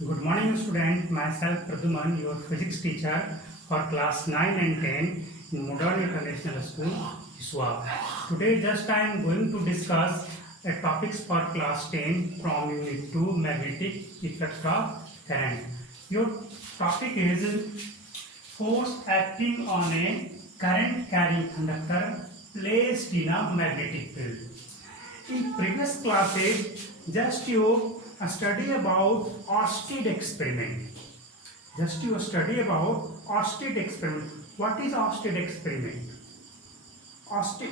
Good morning, student. Myself Praduman, your physics teacher for class 9 and 10 in Modern International School, Iswa. Today, just I am going to discuss a topics for class 10 from Unit 2, Magnetic Effect of Current. Your topic is force acting on a current carrying conductor placed in a magnetic field. In previous classes, just you study about Oersted experiment. What is Oersted experiment?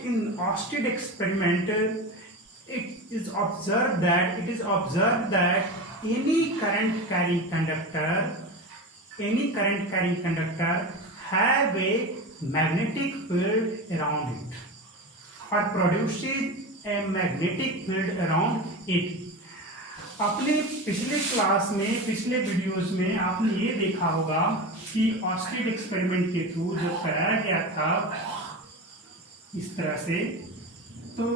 In Oersted experiment, it is observed that any current carrying conductor have a magnetic field around it or produces a magnetic field around it. अपने पिछले videos में आपने ये देखा होगा कि Oersted experiment के through जो कराया गया था इस तरह से, तो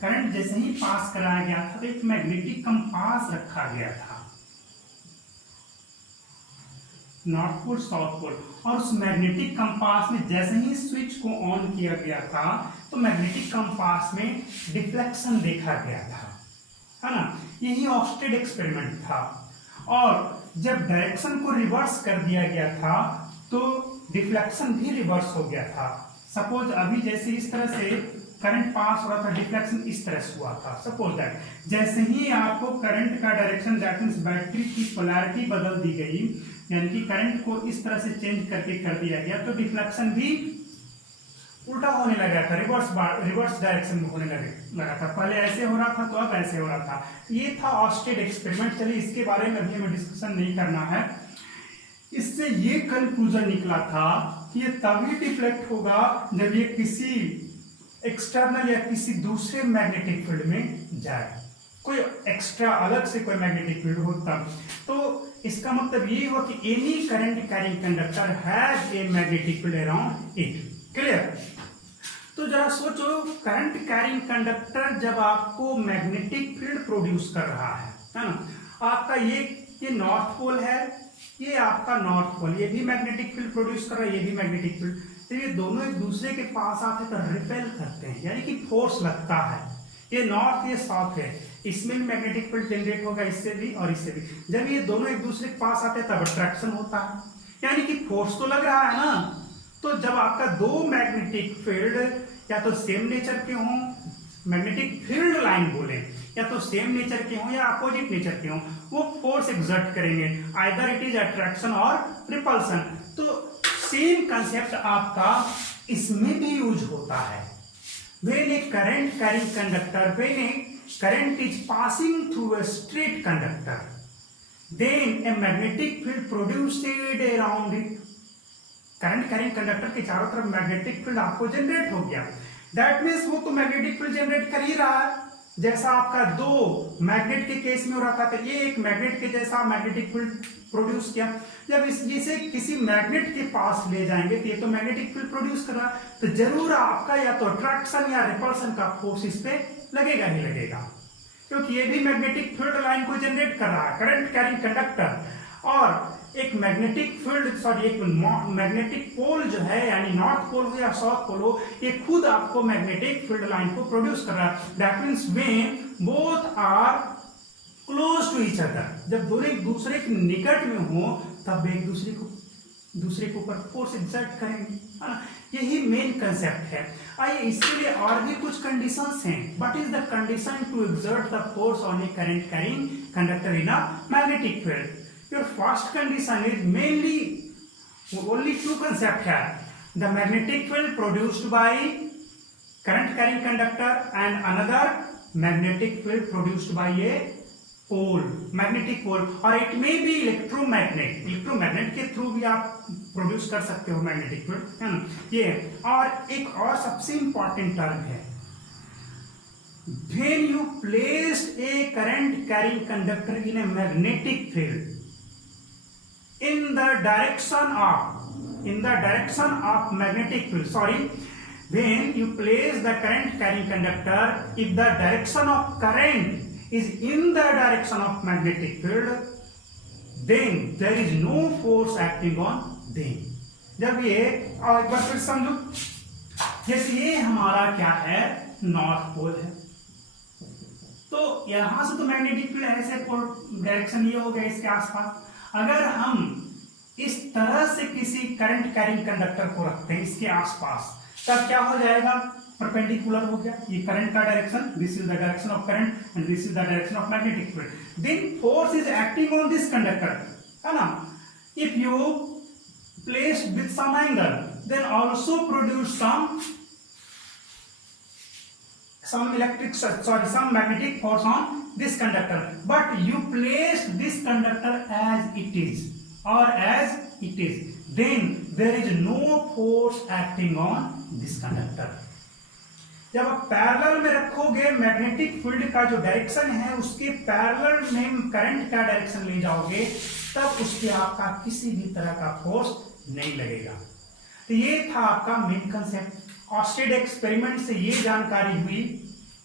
करंट जैसे ही पास कराया गया था तो एक मैग्नेटिक कंपास रखा गया था, नॉर्थ पोल साउथ पोल, और उस मैग्नेटिक कंपास में जैसे ही स्विच को ऑन किया गया था तो मैग्नेटिक कंपास में डिफ्लेक्शन देखा गया था, है ना। यही ऑस्टेड एक्सपेरिमेंट था। और जब डायरेक्शन को रिवर्स कर दिया गया था तो डिफ्लेक्शन भी रिवर्स हो गया था। सपोज अभी जैसे इस तरह से करंट पास हो रहा था, डिफ्लेक्शन इस तरह से हुआ था। सपोज दैट जैसे ही आपको करंट का डायरेक्शन, दैट मींस बैटरी की पोलैरिटी बदल दी गई, यानी कि करंट को इस तरह से चेंज करके कर दिया गया, तो डिफ्लेक्शन भी उल्टा होने लगा था, रिवर्स डायरेक्शन में होने लगा था। पहले ऐसे हो रहा था तो अब ऐसे हो रहा था। ये था ऑस्टेड एक्सपेरिमेंट। चलिए इसके बारे में अभी हमें डिस्कशन नहीं करना है। इससे ये कंक्लूजन निकला था कि ये तभी डिफ्लेक्ट होगा जब ये किसी एक्सटर्नल या किसी दूसरे मैग्नेटिक फील्ड में जाए, कोई एक्स्ट्रा अलग से कोई मैग्नेटिक फील्ड हो तब। तो इसका मतलब ये हो कि any current carrying conductor has a magnetic field around it. Clear? तो जरा सोचो, करंट कैरिंग कंडक्टर जब आपको मैग्नेटिक फील्ड प्रोड्यूस कर रहा है ना, आपका ये नॉर्थ पोल है, ये आपका नॉर्थ पोल, ये भी मैग्नेटिक फील्ड प्रोड्यूस कर रहा है, ये भी मैग्नेटिक फील्ड, तो ये दोनों एक दूसरे के पास आते तो रिपेल करते हैं, यानी कि फोर्स लगता है। ये नॉर्थ ये साउथ है, इसमें भी मैग्नेटिक फील्ड जनरेट होगा, इससे भी और इससे भी। जब ये दोनों एक दूसरे के पास आते हैं तब अट्रैक्शन होता है, यानी कि फोर्स तो लग रहा है ना। तो जब आपका दो मैग्नेटिक फील्ड या तो सेम नेचर के हों, मैग्नेटिक फील्ड लाइन बोले, या तो सेम नेचर के हों या अपोजिट नेचर के हों, वो फोर्स एक्सर्ट करेंगे, आइदर इट इज अट्रैक्शन और रिपल्सन। तो सेम कंसेप्ट आपका इसमें भी यूज होता है। When a current carrying conductor, when a current is passing through a straight conductor, then a magnetic field produced around it. Current carrying conductor के चारों तरफ मैग्नेटिक फील्ड आपको जनरेट हो गया। दैट मीन्स वो तो मैग्नेटिक फील्ड जनरेट कर ही रहा है, जैसा आपका दो मैग्नेट के केस में हो रहा था। तो ये एक मैग्नेट के जैसा मैग्नेटिक फील्ड प्रोड्यूस किया। जब इसे किसी मैग्नेट के पास ले जाएंगे तो ये तो मैग्नेटिक फील्ड प्रोड्यूस कर रहा है, तो जरूर आपका या तो अट्रैक्शन या रिपल्सन का फोर्स इस पे लगेगा ही लगेगा, क्योंकि ये भी मैग्नेटिक फील्ड लाइन को जनरेट कर रहा है, करंट कैरिंग कंडक्टर। और एक मैग्नेटिक फील्ड एक मैग्नेटिक पोल जो है, यानी नॉर्थ पोल हो या साउथ पोल हो, ये खुद आपको मैग्नेटिक फील्ड लाइन को प्रोड्यूस कर रहा है। That means when both are close to each other, जब दोनों एक दूसरे के निकट में हो तब एक दूसरे के ऊपर फोर्स एक्सर्ट करेंगे, है ना। यही मेन कंसेप्ट है। आइए इसके लिए और भी कुछ कंडीशंस हैं। What is the condition to exert the force on a current carrying conductor in a magnetic field? Your first condition is mainly only two concepts here: the magnetic field produced by current carrying conductor and another magnetic field produced by a pole, magnetic pole, or it may be electromagnet के through भी आप produce कर सकते हो magnetic field, है ना। ये और एक और सबसे इंपॉर्टेंट टर्म है, when you placed a current carrying conductor in a magnetic field in the direction of magnetic field, when you place the current carrying conductor, if the direction of current is in the direction of magnetic field, then there is no force acting on them. जब ये, और एक बार फिर समझो, जैसे ये हमारा क्या है, नॉर्थ पोल है, तो यहां से तो मैग्नेटिक फील्ड ऐसे डायरेक्शन ये हो गया इसके आसपास। अगर हम इस तरह से किसी करंट कैरिंग कंडक्टर को रखते हैं इसके आसपास, तब क्या हो जाएगा, परपेंडिकुलर हो गया, ये करंट का direction, this is the direction of current and this is the direction of magnetic field. Then force is acting on this conductor, है ना। If you place with some angle, then also produce some magnetic force on this conductor, but you place this conductor as it is, then there is no force acting on this conductor. जब आप parallel में रखोगे, magnetic field का जो direction है उसके parallel में current का डायरेक्शन ले जाओगे, तब उसके आपका किसी भी तरह का फोर्स नहीं लगेगा। तो ये था आपका मेन कंसेप्ट। ऑस्टेड एक्सपेरिमेंट से ये जानकारी हुई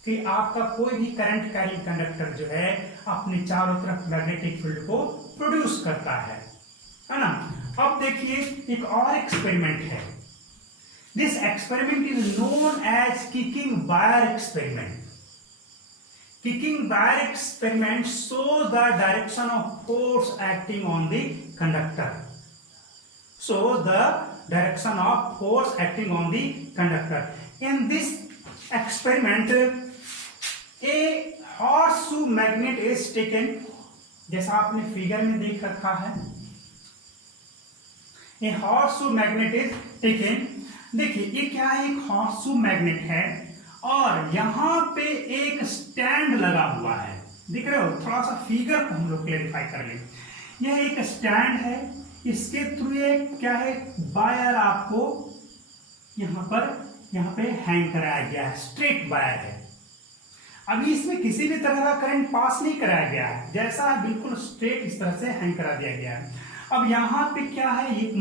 कि आपका कोई भी करंट कैरिंग कंडक्टर जो है अपने चारों तरफ मैग्नेटिक फील्ड को प्रोड्यूस करता है ना। अब देखिए एक और एक्सपेरिमेंट है। This experiment is known as kicking wire experiment. Kicking wire experiment shows the direction of force acting on the conductor. So the direction of force acting on the conductor. In this experiment, a horseshoe magnet is taken, जैसा आपने figure में देख रखा है। A horseshoe magnet is taken। देखिए ये क्या है, एक horseshoe magnet है और यहाँ पे एक स्टैंड लगा हुआ है, दिख रहे हो। थोड़ा सा फिगर को हम लोग क्लेरिफाई कर लें। यह एक स्टैंड है, इसके थ्रू एक क्या है, वायर आपको यहाँ पे हैंग कराया गया है, स्ट्रेट वायर है। अभी इसमें किसी भी तरह का करंट पास नहीं कराया गया है, जैसा है बिल्कुल स्ट्रेट इस तरह से हैंग करा दिया गया है। अब यहाँ पे क्या है, एक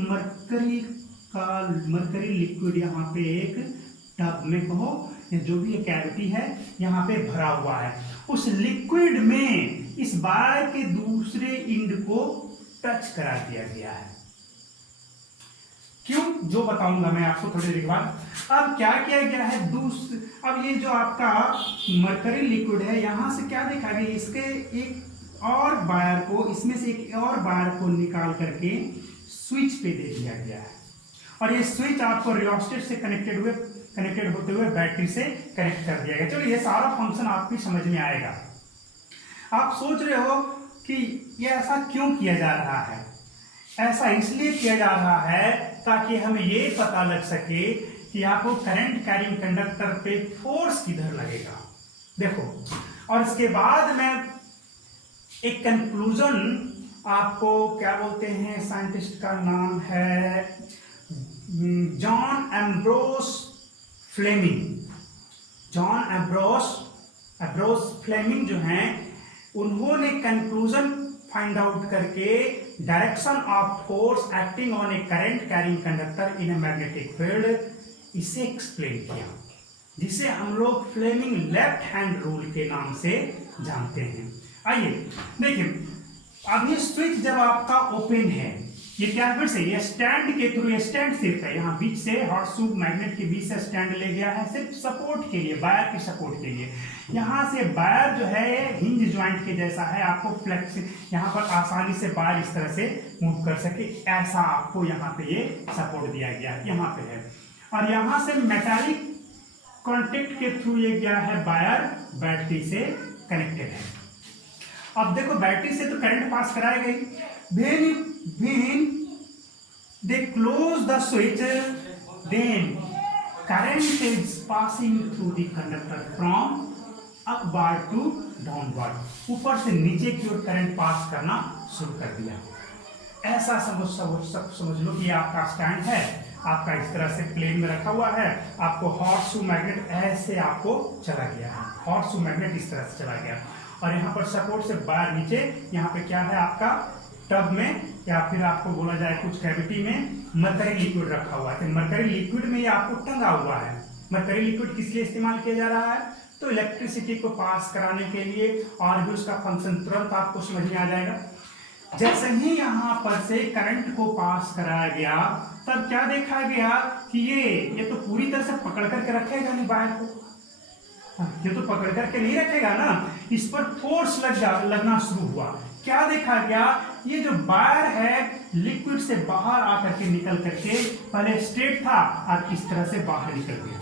मरकरी लिक्विड यहाँ पे एक टब में कहो या जो भी एक कैविटी है यहाँ पे भरा हुआ है। उस लिक्विड में इस वायर के दूसरे एंड को टच करा दिया गया है। क्यों, जो बताऊंगा मैं आपको थोड़ी देर बाद। अब क्या किया गया है, अब ये जो आपका मरकरी लिक्विड है, यहां से क्या देखा गया, इसके एक और वायर को, इसमें से एक और वायर को निकाल करके स्विच पे दे दिया गया है। और ये स्विच आपको रियोस्टेट से कनेक्टेड होते हुए बैटरी से कनेक्ट कर दिया गया। चलो ये सारा फंक्शन आपकी समझ में आएगा। आप सोच रहे हो कि ये ऐसा क्यों किया जा रहा है। ऐसा इसलिए किया जा रहा है ताकि हमें ये पता लग सके कि आपको करंट कैरिंग कंडक्टर पे फोर्स किधर लगेगा। देखो, और इसके बाद मैं एक कंक्लूजन आपको, क्या बोलते हैं, साइंटिस्ट का नाम है John Ambrose Fleming. John Ambrose Fleming जो हैं, उन्होंने कंक्लूजन फाइंड आउट करके direction of force acting on a current carrying conductor in a magnetic field इसे एक्सप्लेन किया, जिसे हम लोग फ्लेमिंग लेफ्ट हैंड रूल के नाम से जानते हैं। आइए देखिए, अब ये स्विच जब आपका ओपन है, ये क्या फिर से ये स्टैंड के थ्रू, ये स्टैंड सिर्फ है, यहाँ बीच से हॉर्सशू मैग्नेट के बीच से स्टैंड ले गया है सिर्फ सपोर्ट के लिए, वायर के सपोर्ट के लिए। यहाँ से वायर जो है हिंज ज्वाइंट के जैसा है, आपको फ्लेक्स यहाँ पर आसानी से वायर इस तरह से मूव कर सके, ऐसा आपको यहाँ पे ये सपोर्ट दिया गया है, यहाँ पे है। और यहाँ से मेटालिक कॉन्टेक्ट के थ्रू ये गया है वायर बैटरी से कनेक्टेड है। अब देखो, बैटरी से तो करंट पास कराई गई, when they close the switch, then current is passing through the conductor from upward to downward, ऊपर से नीचे की ओर करंट पास करना शुरू कर दिया। ऐसा समझ लो कि आपका स्टैंड है, आपका इस तरह से प्लेन में रखा हुआ है, आपको हॉर्सशू मैग्नेट ऐसे आपको चला गया है, हॉर्सशू मैग्नेट इस तरह से चला गया, और यहाँ पर सपोर्ट से बाहर नीचे, यहाँ पे क्या है आपका टब में, या फिर आपको बोला जाए कुछ कैविटी में मरकरी लिक्विड रखा हुआ है। तो मरकरी लिक्विड में ये आपको टंगा हुआ है। मरकरी लिक्विड किस लिए इस्तेमाल किया जा रहा है, तो इलेक्ट्रिसिटी को पास कराने के लिए और भी उसका फंक्शन तुरंत आपको समझ में आ जाएगा। जैसे ही यहाँ पर से करंट को पास कराया गया तब क्या देखा गया कि ये तो पूरी तरह से पकड़ करके रखेगा नहीं वायर को, ये तो पकड़ करके नहीं रखेगा ना, इस पर फोर्स लगना शुरू हुआ। क्या देखा गया, ये जो वायर है लिक्विड से बाहर आकर के निकल करके पहले स्ट्रेट था और इस तरह से बाहर निकल गया।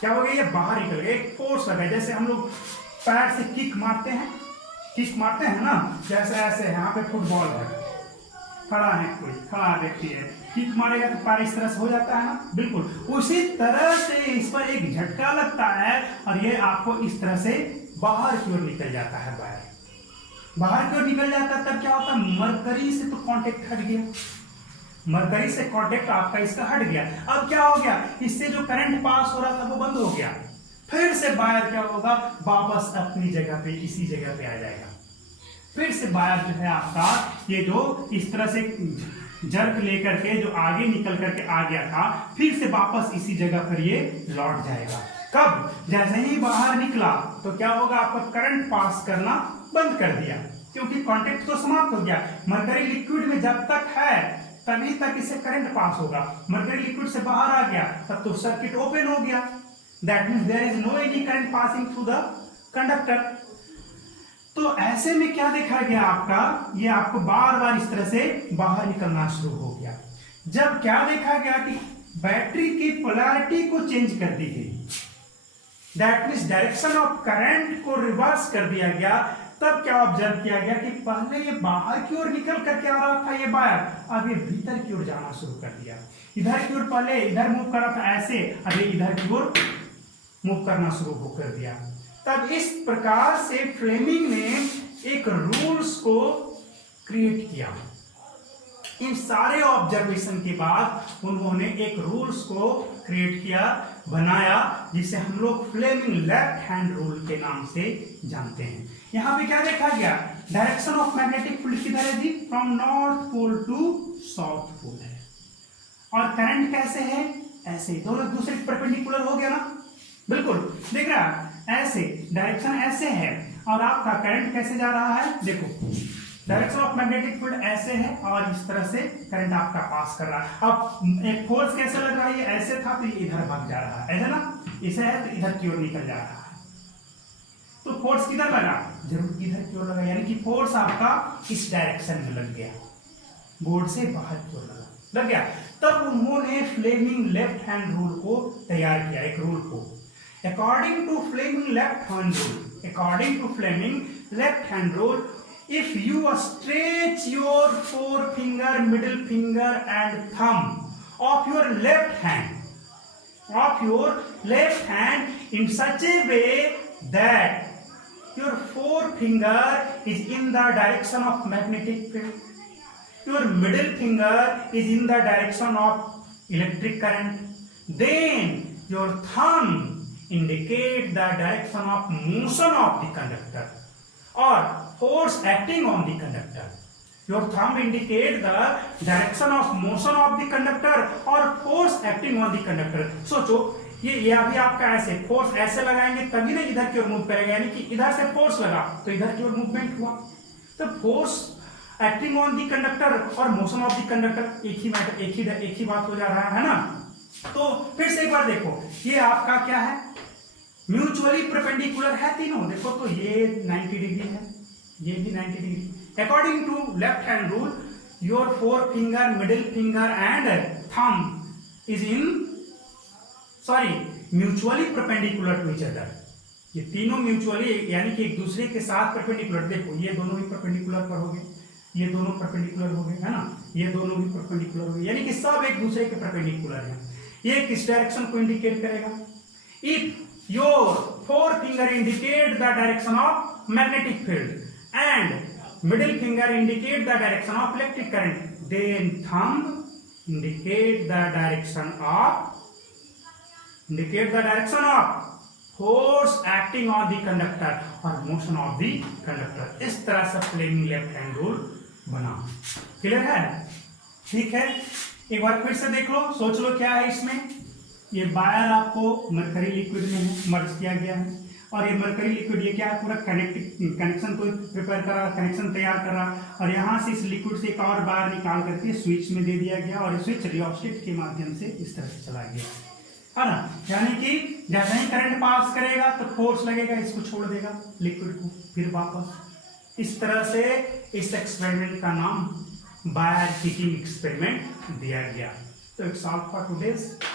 क्या हो गया, ये बाहर निकल गया, एक फोर्स लगा। जैसे हम लोग पैर से किक मारते हैं ना, जैसे ऐसे यहाँ पे फुटबॉल है, खड़ा है कोई, खड़ा व्यक्ति है, किक मारेगा तो पैर इस तरह से हो जाता है ना, बिल्कुल उसी तरह से इस पर एक झटका लगता है और ये आपको इस तरह से बाहर की ओर निकल जाता है वायर। बाहर की ओर निकल जाता है तब क्या होता है, मरकरी से तो कांटेक्ट हट गया, मरकरी से कांटेक्ट आपका इसका हट गया। अब क्या हो गया, इससे जो करंट पास हो रहा था वो बंद हो गया। फिर से वायर क्या होगा, वापस अपनी जगह पे, इसी जगह पे आ जाएगा। फिर से वायर जो है आपका ये जो इस तरह से जर्क लेकर के जो आगे निकल करके आ गया था, फिर से वापस इसी जगह पर ये लौट जाएगा। कब, जैसे ही बाहर निकला तो क्या होगा, आपका करंट पास करना बंद कर दिया, क्योंकि कांटेक्ट तो समाप्त हो गया। मरकरी लिक्विड में जब तक है तभी तक इसे करंट पास होगा, मरकरी लिक्विड से बाहर आ गया तब तो सर्किट ओपन हो गया। That means there is no any current passing through the conductor. तो ऐसे में क्या देखा गया आपका, ये आपको बार बार इस तरह से बाहर निकलना शुरू हो गया। जब क्या देखा गया कि बैटरी की पोलैरिटी को चेंज कर दी गई, that means direction of current को रिवर्स कर दिया गया, तब क्या ऑब्जर्व किया गया कि पहले ये बाहर की ओर निकल करके आ रहा था ये वायर, अब ये भीतर की ओर जाना शुरू कर दिया। इधर की ओर पहले इधर मूव कर रहा था ऐसे, अब ये इधर की ओर मूव करना शुरू कर दिया। तब इस प्रकार से फ्लेमिंग ने एक रूल्स को क्रिएट किया। इन सारे ऑब्जर्वेशन के बाद उन्होंने एक रूल्स को क्रिएट किया, बनाया, जिसे हम लोग फ्लेमिंग लेफ्ट हैंड रूल के नाम से जानते हैं। यहां पे क्या देखा गया, डायरेक्शन ऑफ मैग्नेटिक फील्ड किधर है जी, from north pole to south pole है, और करंट कैसे है, ऐसे, दोनों दूसरे परपेंडिकुलर हो गया ना, बिल्कुल दिख रहा है, ऐसे डायरेक्शन ऐसे है और आपका करंट कैसे जा रहा है, देखो डायरेक्शन ऑफ मैग्नेटिक फील्ड ऐसे है और इस तरह से करंट आपका पास कर रहा है। अब एक फोर्स कैसे लग रहा है, ये ऐसे था तो ये इधर भाग जा रहा है, ऐसा ना, इसे है तो इधर की ओर निकल जा रहा है। तो फोर्स किधर लगा, जरूर इधर की ओर लगा, यानी कि फोर्स आपका इस डायरेक्शन में लग गया, बोर्ड से बाहर की ओर लग गया। तब उन्होंने फ्लेमिंग लेफ्ट हैंड रूल को तैयार किया, एक रूल को। According to Fleming left hand rule, if you stretch your forefinger, middle finger and thumb of your left hand in such a way that your forefinger is in the direction of magnetic field, your middle finger is in the direction of electric current, then your thumb indicate the direction of motion of the conductor or force acting on the conductor. Your thumb indicate the direction of motion of the conductor or force acting on the conductor. सोचो ये अभी आपका ऐसे force ऐसे लगाएंगे तभी ना इधर की ओर मूव करेगा, यानी कि इधर से फोर्स लगा तो इधर की ओर मूवमेंट हुआ। तो force acting on the conductor और मोशन ऑफ दी कंडक्टर एक ही बात हो जा रहा है ना। तो फिर से एक बार देखो, ये आपका क्या है, म्यूचुअली परपेंडिकुलर है तीनों, देखो तो ये 90 डिग्री है, ये भी 90 degree. According to left hand rule, your forefinger, middle finger and thumb is mutually perpendicular to each other. ये तीनों म्यूचुअली यानी कि एक दूसरे के साथ परपेंडिकुलर, देखो ये दोनों ही परपेंडिकुलर पर हो गए, ये दोनों परपेंडिकुलर हो गए, है ना, ये दोनों भी परपेंडिकुलर हो गए, यानी कि सब एक दूसरे के परपेंडिकुलर हैं। ये किस डायरेक्शन को इंडिकेट करेगा, if your forefinger indicate the direction of magnetic field and middle finger indicate the direction of electric current, then thumb indicate the direction of force acting on the conductor or motion of the conductor। इस तरह से Fleming left hand rule बना। Clear है, ठीक है, एक बार फिर से देख लो, सोच लो क्या है इसमें। ये वायर आपको मरकरी लिक्विड में है, मर्ज किया गया है, और ये मरकरी लिक्विड ये क्या है, पूरा कनेक्शन को प्रिपेयर कर रहा, कनेक्शन तैयार कर रहा, और यहाँ से इस लिक्विड से एक और बार निकाल करके स्विच में दे दिया गया, और स्विच रियोस्टेट के माध्यम से इस तरह से चला गया, है ना। यानी कि जैसे ही करंट पास करेगा तो फोर्स लगेगा, इसको छोड़ देगा लिक्विड को, फिर वापस। इस तरह से इस एक्सपेरिमेंट का नाम बायर हीटिंग एक्सपेरिमेंट दिया गया। तो इट्स ऑल फॉर टुडेज।